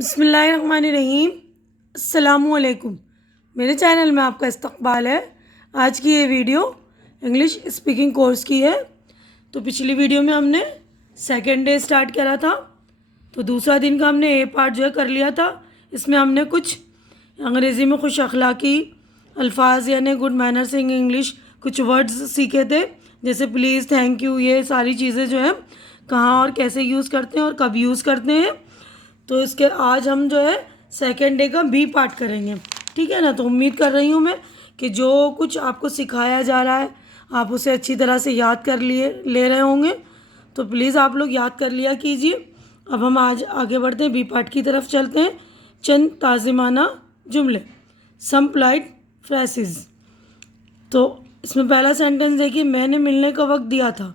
बिस्मिल्लाहिर्रहमानिर्रहीम। अस्सलामुअलैकुम। मेरे चैनल में आपका इस्तकबाल है। आज की ये वीडियो इंग्लिश स्पीकिंग कोर्स की है। तो पिछली वीडियो में हमने सेकेंड डे स्टार्ट करा था, तो दूसरा दिन का हमने ए पार्ट जो है कर लिया था। इसमें हमने कुछ अंग्रेज़ी में खुश अखलाकी अल्फाज यानी गुड मैनर्स इन इंग्लिश कुछ वर्ड्स सीखे थे, जैसे प्लीज़, थैंक यू, ये सारी चीज़ें जो है कहाँ और कैसे यूज़ करते हैं और कब यूज़ करते हैं। तो इसके आज हम जो है सेकेंड डे का बी पार्ट करेंगे, ठीक है ना। तो उम्मीद कर रही हूँ मैं कि जो कुछ आपको सिखाया जा रहा है आप उसे अच्छी तरह से याद कर ले रहे होंगे। तो प्लीज़ आप लोग याद कर लिया कीजिए। अब हम आज आगे बढ़ते हैं, बी पार्ट की तरफ चलते हैं। चंद ताज़िमाना जुमले, सम पोलाइट फ्रेजेस। तो इसमें पहला सेंटेंस देखिए, मैंने मिलने का वक्त दिया था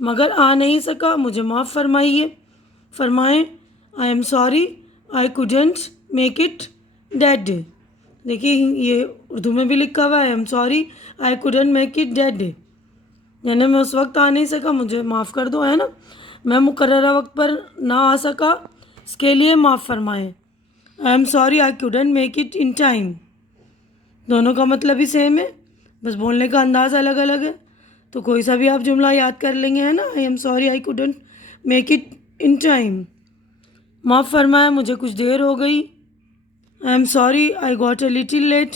मगर आ नहीं सका, मुझे माफ़ फरमाएं। I am sorry I couldn't make it that day. देखिए ये उर्दू में भी लिखा हुआ है, I am sorry I couldn't make it that day, यानी मैं उस वक्त आ नहीं सका, मुझे माफ़ कर दो, है ना। मैं मुकर्ररा वक्त पर ना आ सका, इसके लिए माफ़ फरमाएं। I am sorry I couldn't make it in time, दोनों का मतलब ही सेम है, बस बोलने का अंदाज़ अलग अलग है। तो कोई सा भी आप जुमला याद कर लेंगे, है ना। I am sorry I couldn't make it in time, माफ़ फरमाया मुझे कुछ देर हो गई। I am sorry I got a little late,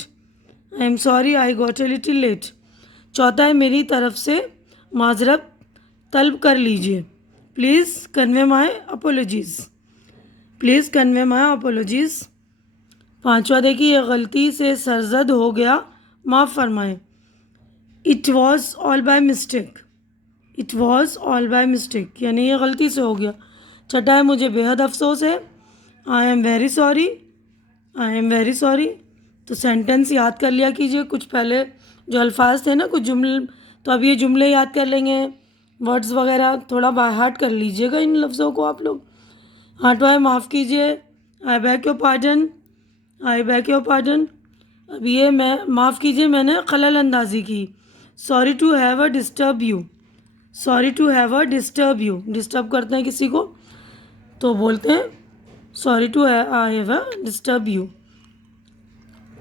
I am sorry I got a little late. चौथा है, मेरी तरफ से माजरत तलब कर लीजिए, please convey my apologies, please convey my apologies. पांचवा देखिए, ये गलती से सरजद हो गया, माफ़ फरमाएं। It was all by mistake, it was all by mistake, यानी ये गलती से हो गया। छठा है, मुझे बेहद अफसोस है, I am very sorry, I am very sorry. तो सेंटेंस याद कर लिया कीजिए, कुछ पहले जो अल्फाज थे ना कुछ जुमले, तो अब ये जुमले याद कर लेंगे, वर्ड्स वगैरह थोड़ा बाय हार्ट कर लीजिएगा इन लफ्ज़ों को आप लोग। आठवां है, माफ़ कीजिए, I beg your pardon, I beg your pardon. अब ये मैं माफ़ कीजिए मैंने खलल अंदाजी की, sorry to have a disturb you, sorry to have a disturb you, disturb करते हैं किसी को तो बोलते हैं sorry to have a disturb you.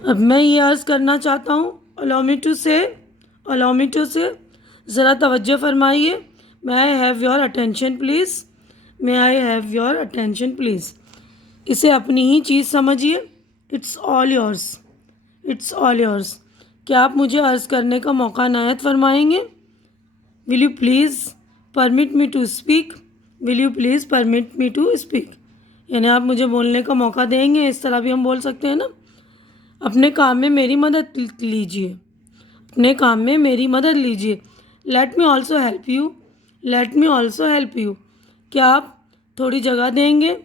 अब मैं ये अर्ज़ करना चाहता हूँ, allow me to say, allow me to say, ज़रा तवज्जो फरमाइए। May I have your attention please, may I have your attention please. इसे अपनी ही चीज़ समझिए, it's all yours, it's all yours. क्या आप मुझे अर्ज़ करने का मौका इनायत फरमाएंगे। Will you please permit me to speak, will you please permit me to speak, यानी आप मुझे बोलने का मौका देंगे। इस तरह भी हम बोल सकते हैं ना। अपने काम में मेरी मदद लीजिए, अपने काम में मेरी मदद लीजिए। Let me also help you, let me also help you. क्या आप थोड़ी जगह देंगे।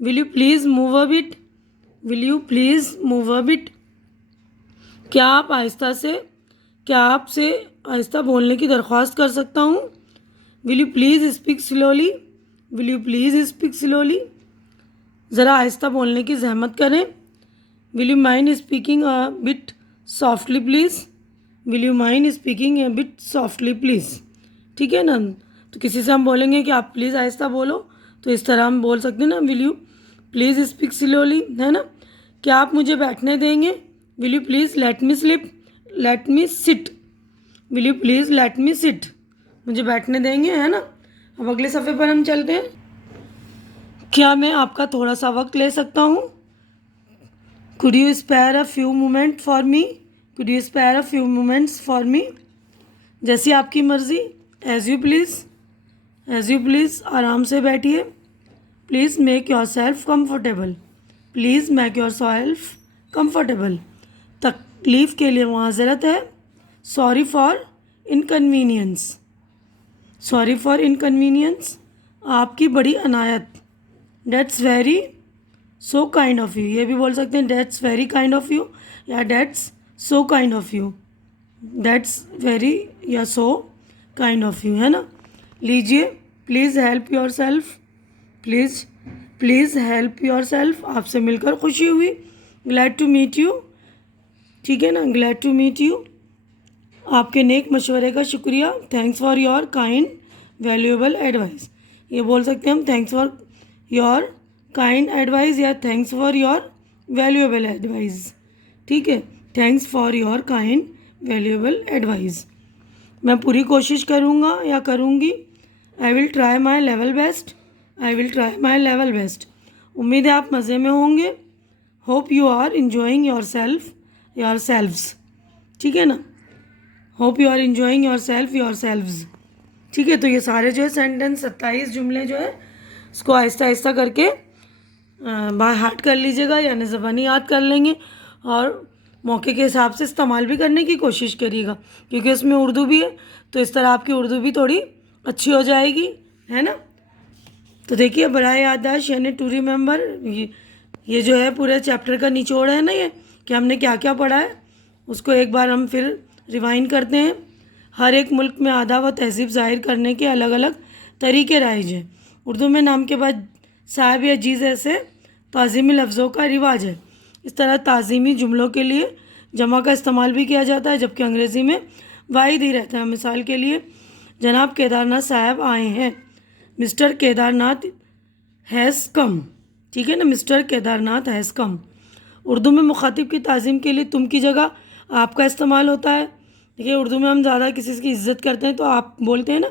Will you please move a bit, will you please move a bit. क्या आप आहिस्ता से, क्या आपसे आहिस्ता बोलने की दरख्वास्त कर सकता हूँ। Will you please speak slowly, will you please speak slowly, ज़रा आहिस्ता बोलने की जहमत करें। Will you mind speaking a bit softly please, will you mind speaking a bit softly please, ठीक है ना। तो किसी से हम बोलेंगे कि आप प्लीज़ आहिस्ता बोलो, तो इस तरह हम बोल सकते हैं ना, will you please speak slowly, है ना। क्या आप मुझे बैठने देंगे। Will you please let me slip, let me sit, will you please let me sit, मुझे बैठने देंगे, है ना। अब अगले सफ़े पर हम चलते हैं। क्या मैं आपका थोड़ा सा वक्त ले सकता हूँ। Could you spare a few moment for me, could you spare a few moments for me. जैसी आपकी मर्ज़ी, as you please, as you please, आराम से बैठिए। Please make yourself comfortable, please make yourself comfortable. तकलीफ़ के लिए माज़रत है, sorry for inconvenience, sorry for inconvenience. आपकी बड़ी अनायत, that's very so kind of you, ये भी बोल सकते हैं that's very kind of you या that's so kind of you, that's very या सो काइंड ऑफ़ यू, है ना। लीजिए, please help yourself, please, please help yourself. आपसे मिलकर खुशी हुई, ग्लैड टू मीट यू, ठीक है ना, ग्लैड टू मीट यू। आपके नेक मशवरे का शुक्रिया, thanks for your kind valuable advice, ये बोल सकते हैं हम thanks for your kind advice या thanks for your valuable advice. ठीक है, thanks for your kind valuable advice. मैं पूरी कोशिश करूँगा या करूँगी। I will try my level best. I will try my level best. उम्मीद है आप मज़े में होंगे। Hope you are enjoying yourselves. ठीक है ना, hope you are enjoying yourselves. ठीक है, तो ये सारे जो है सेंटेंस 27 जुमले जो है इसको आहिस्ता आहिस्ता करके बाय हार्ट कर लीजिएगा, यानी ज़बानी याद कर लेंगे और मौके के हिसाब से इस्तेमाल भी करने की कोशिश करिएगा, क्योंकि इसमें उर्दू भी है, तो इस तरह आपकी उर्दू भी थोड़ी अच्छी हो जाएगी, है ना। तो देखिए, बराए याददाश्त यानी टू रिमेंबर, ये जो है पूरे चैप्टर का निचोड़ है ना, ये कि हमने क्या क्या पढ़ा है उसको एक बार हम फिर रिवाइंड करते हैं। हर एक मुल्क में आदाब व तहज़ीब ज़ाहिर करने के अलग अलग तरीके राइज हैं। उर्दू में नाम के बाद साहब या जीज़ ऐसे ताज़ीमी लफ्ज़ों का रिवाज है। इस तरह ताज़ीमी जुमलों के लिए जमा का इस्तेमाल भी किया जाता है, जबकि अंग्रेज़ी में वाहिद ही रहता है। मिसाल के लिए, जनाब केदारनाथ साहब आए हैं, मिस्टर केदारनाथ हैज़ कम। ठीक है ना, mister Kedarnath has come. Urdu में मुखातिब की ताज़ीम के लिए तुम की जगह आपका इस्तेमाल होता है। देखिए, उर्दू में हम ज़्यादा किसी की इज़्ज़त करते हैं तो आप बोलते हैं ना,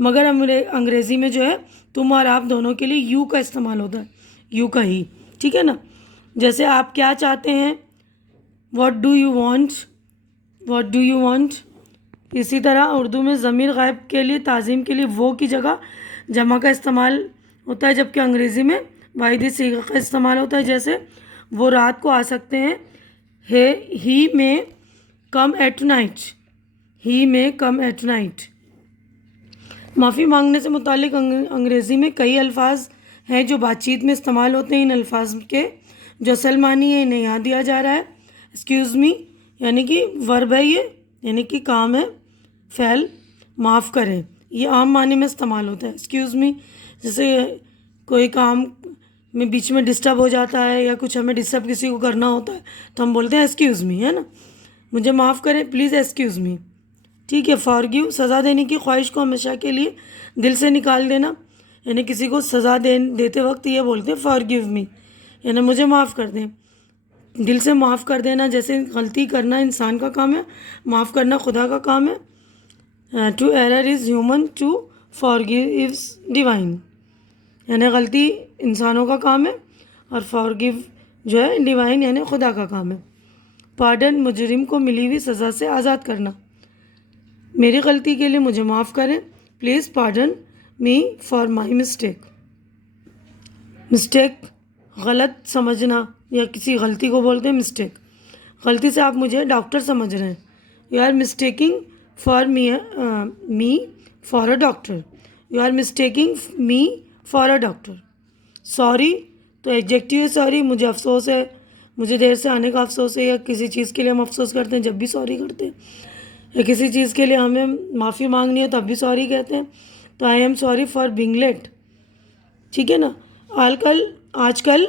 मगर अंग्रेज़ी में जो है तुम और आप दोनों के लिए यू का इस्तेमाल होता है, यू का ही। ठीक है ना, जैसे आप क्या चाहते हैं, what do you want, what do you want. इसी तरह उर्दू में ज़मीर गायब के लिए ताज़ीम के लिए वो की जगह जमा का इस्तेमाल होता है, जबकि अंग्रेज़ी में वाहिदी सीगा का इस्तेमाल होता है। जैसे वो रात को आ सकते हैं, ही में कम एट नाइट, ही में कम एट नाइट। माफ़ी मांगने से मुतालिक अंग्रेज़ी में कई अल्फाज हैं जो बातचीत में इस्तेमाल होते हैं। इन अल्फाज के जो असल मानी है इन्हें यहाँ दिया जा रहा है। एक्सक्यूज़ मी यानी कि वर्ब है ये, यानी कि काम है, फ़ैल, माफ़ करें, ये आम मानी में इस्तेमाल होता है। एक्सक्यूज़ मी, जैसे कोई काम में बीच में डिस्टर्ब हो जाता है या कुछ हमें डिस्टर्ब किसी को करना होता है तो हम बोलते हैं एक्सक्यूज़ मी, है ना, मुझे माफ़ करें, प्लीज़ एक्सक्यूज़ मी। ठीक है, फॉरगिव, सज़ा देने की ख्वाहिश को हमेशा के लिए दिल से निकाल देना, यानी किसी को सज़ा देते वक्त ये बोलते हैं फॉरगिव मी, यानी मुझे माफ़ कर दें, दिल से माफ़ कर देना। जैसे गलती करना इंसान का काम है, माफ़ करना खुदा का काम है। To err is human, to forgive is divine, यानी गलती इंसानों का काम है और फॉरगिव जो है डिवाइन यानी खुदा का काम है। पार्डन, मुजरिम को मिली हुई सज़ा से आज़ाद करना, मेरी गलती के लिए मुझे माफ़ करें, please pardon me for my mistake. Mistake गलत समझना या किसी गलती को बोलते हैं मिस्टेक। गलती से आप मुझे डॉक्टर समझ रहे हैं, you are mistaking for me for a doctor, you are mistaking me for a doctor. Sorry, तो एडजेक्टिव है सॉरी, मुझे अफसोस है, मुझे देर से आने का अफसोस है, या किसी चीज़ के लिए हम अफसोस करते हैं जब भी सॉरी करते हैं, या किसी चीज़ के लिए हमें माफ़ी मांगनी है तब भी सॉरी कहते हैं, तो I am sorry for being late. ठीक है ना। आजकल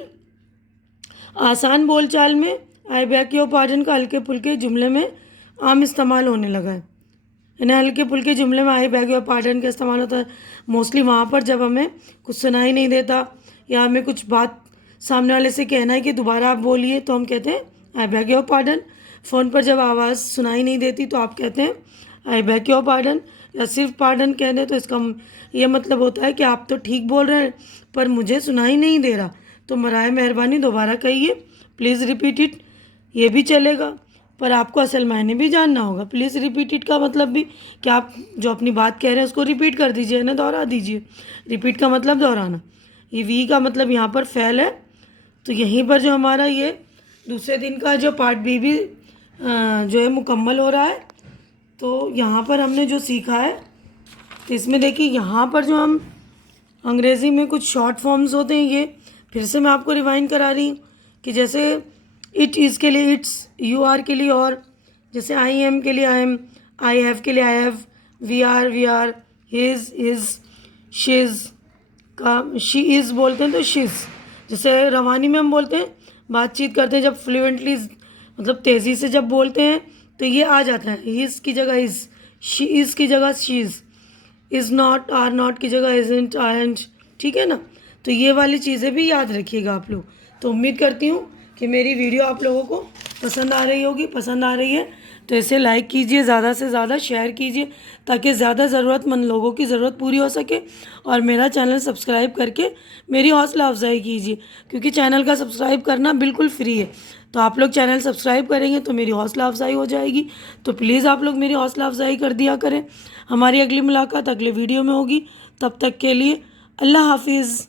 आसान बोलचाल में आई बैग योर पार्डन का हल्के फुल्के जुमले में आम इस्तेमाल होने लगा है, यानी हल्के फुल्के जुमले में आई बैग योर पार्डन का इस्तेमाल होता है मोस्टली वहाँ पर जब हमें कुछ सुनाई नहीं देता या हमें कुछ बात सामने वाले से कहना है कि दोबारा आप बोलिए, तो हम कहते हैं आई बैग योर पार्डन। फ़ोन पर जब आवाज़ सुनाई नहीं देती तो आप कहते हैं आई बैग योर पार्डन, या सिर्फ पार्डन कह दें तो इसका ये मतलब होता है कि आप तो ठीक बोल रहे हैं पर मुझे सुनाई नहीं दे रहा, तो मराए मेहरबानी दोबारा कहिए, प्लीज़ रिपीट इट, ये भी चलेगा, पर आपको असल मायने भी जानना होगा। प्लीज़ रिपीट इट का मतलब भी कि आप जो अपनी बात कह रहे हैं उसको रिपीट कर दीजिए ना, दोहरा दीजिए। रिपीट का मतलब दोहराना। ये वी का मतलब यहाँ पर फ़ैल है, तो यहीं पर जो हमारा ये दूसरे दिन का जो पार्ट बी भी जो है मुकम्मल हो रहा है। तो यहाँ पर हमने जो सीखा है, तो इसमें देखिए यहाँ पर जो हम अंग्रेज़ी में कुछ शॉर्ट फॉर्म्स होते हैं, ये फिर से मैं आपको रिवाइंड करा रही हूँ कि जैसे इट इज़ के लिए इट्स, यू आर के लिए और, जैसे आई एम के लिए आई एम, आई हैव के लिए I have, we are, his, she's का शी इज़ बोलते हैं तो शिज़। जैसे रवानी में हम बोलते हैं, बातचीत करते हैं जब फ्लुएंटली मतलब तेज़ी से जब बोलते हैं तो ये आ जाता है, हिज की जगह इज़, शी इज़ की जगह she's, is not, are not की जगह इज़ंट, आरंट। ठीक है ना। तो ये वाली चीज़ें भी याद रखिएगा आप लोग। तो उम्मीद करती हूँ कि मेरी वीडियो आप लोगों को पसंद आ रही होगी। पसंद आ रही है तो इसे लाइक कीजिए, ज़्यादा से ज़्यादा शेयर कीजिए ताकि ज़्यादा ज़रूरतमंद लोगों की ज़रूरत पूरी हो सके। और मेरा चैनल सब्सक्राइब करके मेरी हौसला अफजाई कीजिए, क्योंकि चैनल का सब्सक्राइब करना बिल्कुल फ्री है। तो आप लोग चैनल सब्सक्राइब करेंगे तो मेरी हौसला अफजाई हो जाएगी। तो प्लीज़ आप लोग मेरी हौसला अफजाई कर दिया करें। हमारी अगली मुलाकात अगले वीडियो में होगी। तब तक के लिए अल्लाह हाफिज़।